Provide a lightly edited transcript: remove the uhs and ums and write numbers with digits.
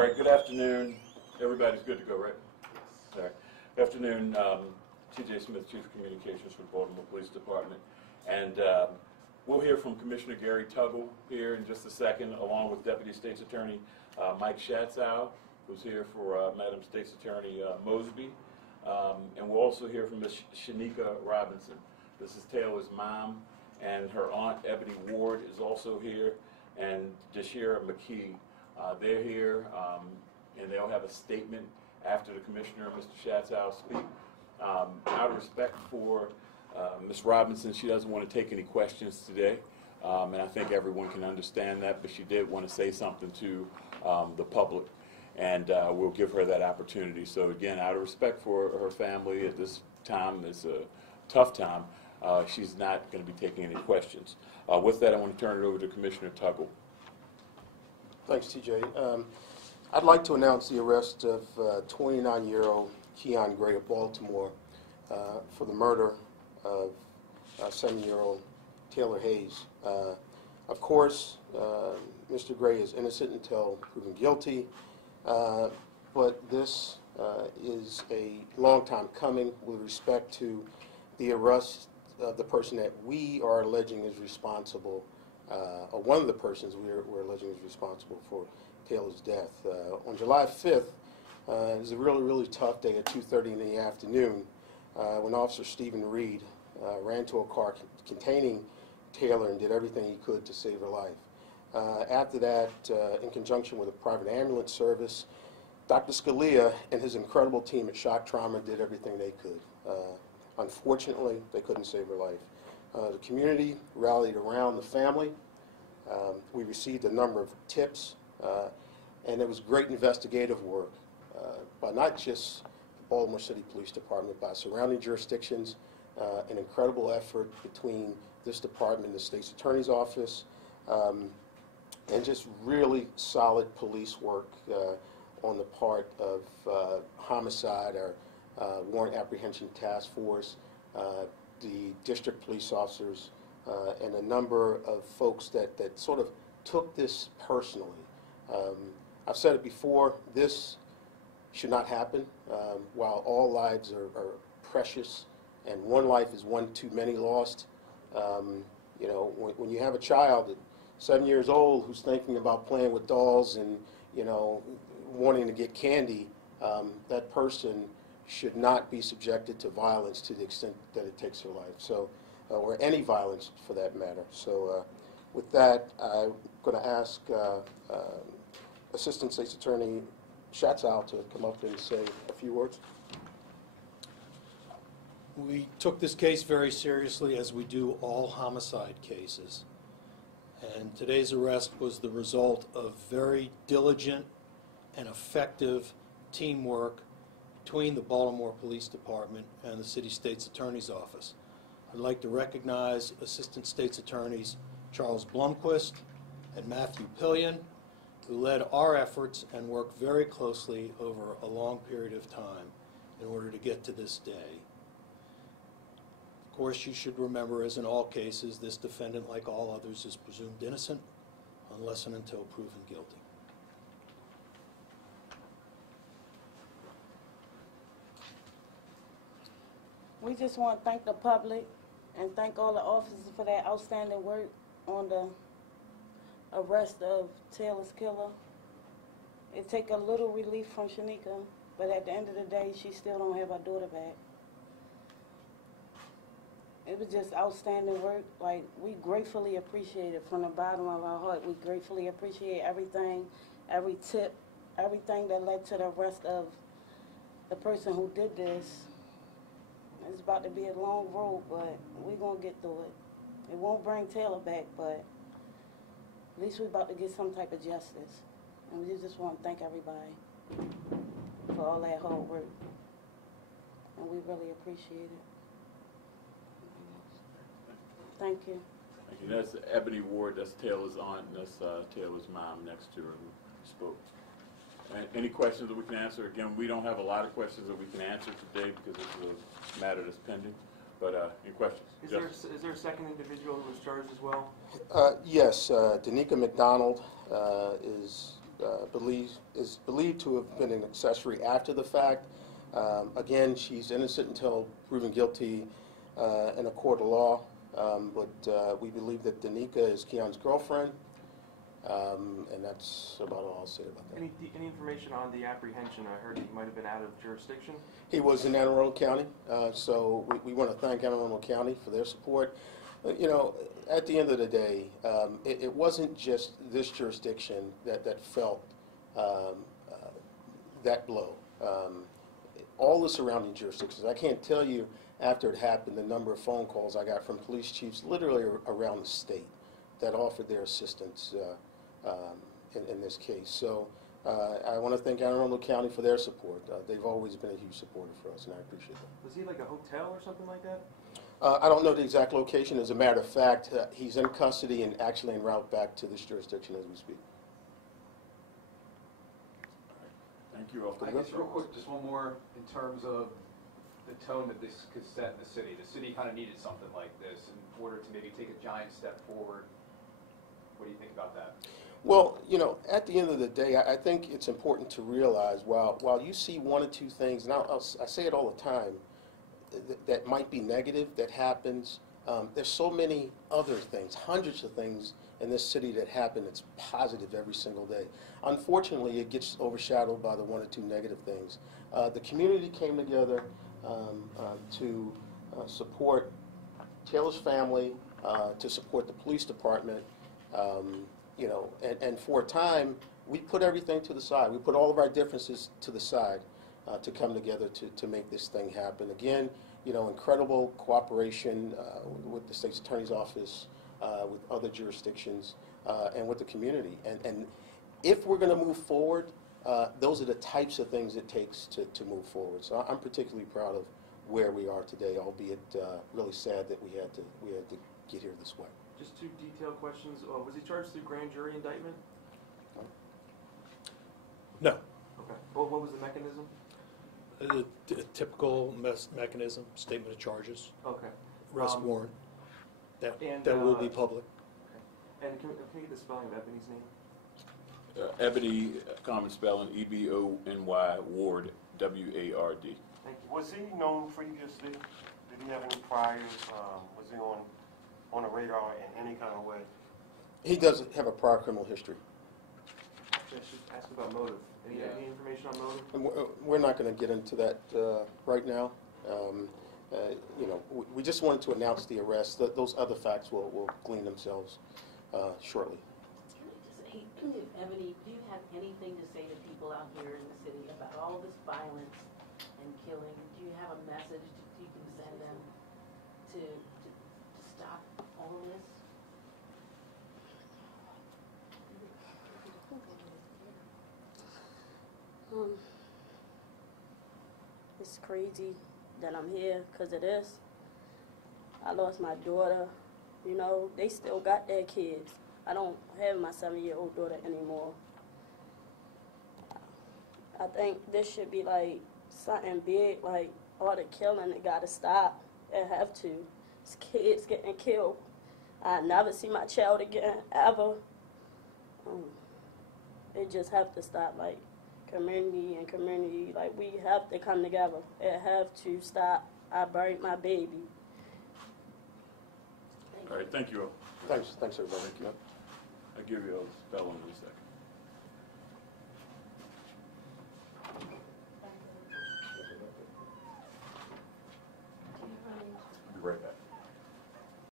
All right, good afternoon. Everybody's good to go, right? All right. Good afternoon. T.J. Smith, Chief of Communications for the Baltimore Police Department. And we'll hear from Commissioner Gary Tuggle here in just a second, along with Deputy State's Attorney Mike Schatzow, who's here for Madam State's Attorney Mosby. And we'll also hear from Ms. Shanika Robinson. This is Taylor's mom, and her aunt, Ebony Ward, is also here, and Deshira McKee. They're here, and they'll have a statement after the Commissioner and Mr. Schatzow speak. Out of respect for Ms. Robinson, she doesn't want to take any questions today, and I think everyone can understand that, but she did want to say something to the public, and we'll give her that opportunity. So again, out of respect for her family at this time, it's a tough time, she's not going to be taking any questions. With that, I want to turn it over to Commissioner Tuggle. Thanks, TJ. I'd like to announce the arrest of 29-year-old Keon Gray of Baltimore for the murder of 7-year-old Taylor Hayes. Of course, Mr. Gray is innocent until proven guilty, but this is a long time coming with respect to the arrest of the person that we are alleging is responsible, or one of the persons we're alleging is responsible for Taylor's death. On July 5th, it was a really, really tough day at 2:30 in the afternoon when Officer Stephen Reed ran to a car containing Taylor and did everything he could to save her life. After that, in conjunction with a private ambulance service, Dr. Scalia and his incredible team at Shock Trauma did everything they could. Unfortunately, they couldn't save her life. The community rallied around the family. We received a number of tips, and it was great investigative work by not just the Baltimore City Police Department, by surrounding jurisdictions, an incredible effort between this department and the State's Attorney's Office, and just really solid police work on the part of homicide, our warrant apprehension task force, the district police officers, and a number of folks that sort of took this personally. I've said it before, this should not happen. While all lives are precious and one life is one too many lost, you know, when you have a child at 7 years old who's thinking about playing with dolls and, you know, wanting to get candy, that person should not be subjected to violence to the extent that it takes her life. So, or any violence for that matter. So with that, I'm going to ask Assistant State's Attorney Schatzow to come up and say a few words. We took this case very seriously, as we do all homicide cases. And today's arrest was the result of very diligent and effective teamwork between the Baltimore Police Department and the City State's Attorney's Office. I'd like to recognize Assistant State's Attorneys Charles Blomquist and Matthew Pillion, who led our efforts and worked very closely over a long period of time in order to get to this day. Of course, you should remember, as in all cases, this defendant, like all others, is presumed innocent unless and until proven guilty. We just want to thank the public and thank all the officers for their outstanding work on the arrest of Taylor's killer. It take a little relief from Shanika, but at the end of the day, she still don't have her daughter back. It was just outstanding work. Like, we gratefully appreciate it from the bottom of our heart. We gratefully appreciate everything, every tip, everything that led to the arrest of the person who did this. It's about to be a long road, but we're going to get through it. It won't bring Taylor back, but at least we're about to get some type of justice. And we just want to thank everybody for all that hard work. And we really appreciate it. Thank you. Thank you. That's Ebony Ward, that's Taylor's aunt, and that's Taylor's mom next to her who spoke. Any questions that we can answer? Again, we don't have a lot of questions that we can answer today because this is a matter that's pending. But any questions? Is there a second individual who was charged as well? Yes, Danica McDonald is believed is believed to have been an accessory after the fact. Again, she's innocent until proven guilty in a court of law, but we believe that Danica is Keon's girlfriend, and that's about all I'll say about that. Any information on the apprehension? I heard that he might have been out of jurisdiction. He was in Anne Arundel County, so we want to thank Anne Arundel County for their support. You know, at the end of the day, it wasn't just this jurisdiction that felt that blow. All the surrounding jurisdictions. I can't tell you after it happened the number of phone calls I got from police chiefs literally around the state that offered their assistance in this case. So I want to thank Anne Arundel County for their support. They've always been a huge supporter for us, and I appreciate that. Was he like a hotel or something like that? I don't know the exact location. As a matter of fact, he's in custody and actually en route back to this jurisdiction as we speak. Thank you. Off to I the guess real quick, just one more in terms of the tone that this could set in the city. The city kind of needed something like this in order to maybe take a giant step forward. What do you think about that? Well, you know, at the end of the day, I think it's important to realize while you see one or two things, and I say it all the time, that might be negative that happens, there's so many other things, hundreds of things in this city that happen that's positive every single day. Unfortunately, it gets overshadowed by the one or two negative things. The community came together to support Taylor's family, to support the police department, you know, and for a time, we put everything to the side. We put all of our differences to the side to come together to make this thing happen. Again, you know, incredible cooperation with the state's attorney's office, with other jurisdictions, and with the community. And if we're going to move forward, those are the types of things it takes to move forward. So I'm particularly proud of where we are today, albeit really sad that we had to get here this way. Just two detailed questions. Was he charged through grand jury indictment? No. Okay. What was the mechanism? A typical mechanism, statement of charges, Okay. arrest warrant. and, That will be public. And can we get the spelling of Ebony's name? Ebony, common spelling, E-B-O-N-Y, Ward, W-A-R-D. Thank you. Was he known previously? Did he have any priors? Was he on the radar in any kind of way? He does have a prior criminal history. I should ask about motive. Any information on motive? And we're not going to get into that right now. You know, we just wanted to announce the arrest. Those other facts will glean themselves shortly. Can I just say, Ebony, do you have anything to say to people out here in the city about all this violence and killing? Do you have a message you can send them to stop all this? It's crazy that I'm here because of this. I lost my daughter. You know, they still got their kids. I don't have my 7-year-old daughter anymore. I think this should be like something big, like all the killing, it gotta stop. It have to. It's kids getting killed. I never see my child again, ever. It just have to stop, like community and community, like we have to come together. It have to stop. I buried my baby. All right, thank you all. Thanks, everybody. Thank you. I'll give you a spelling in a second. Be right back.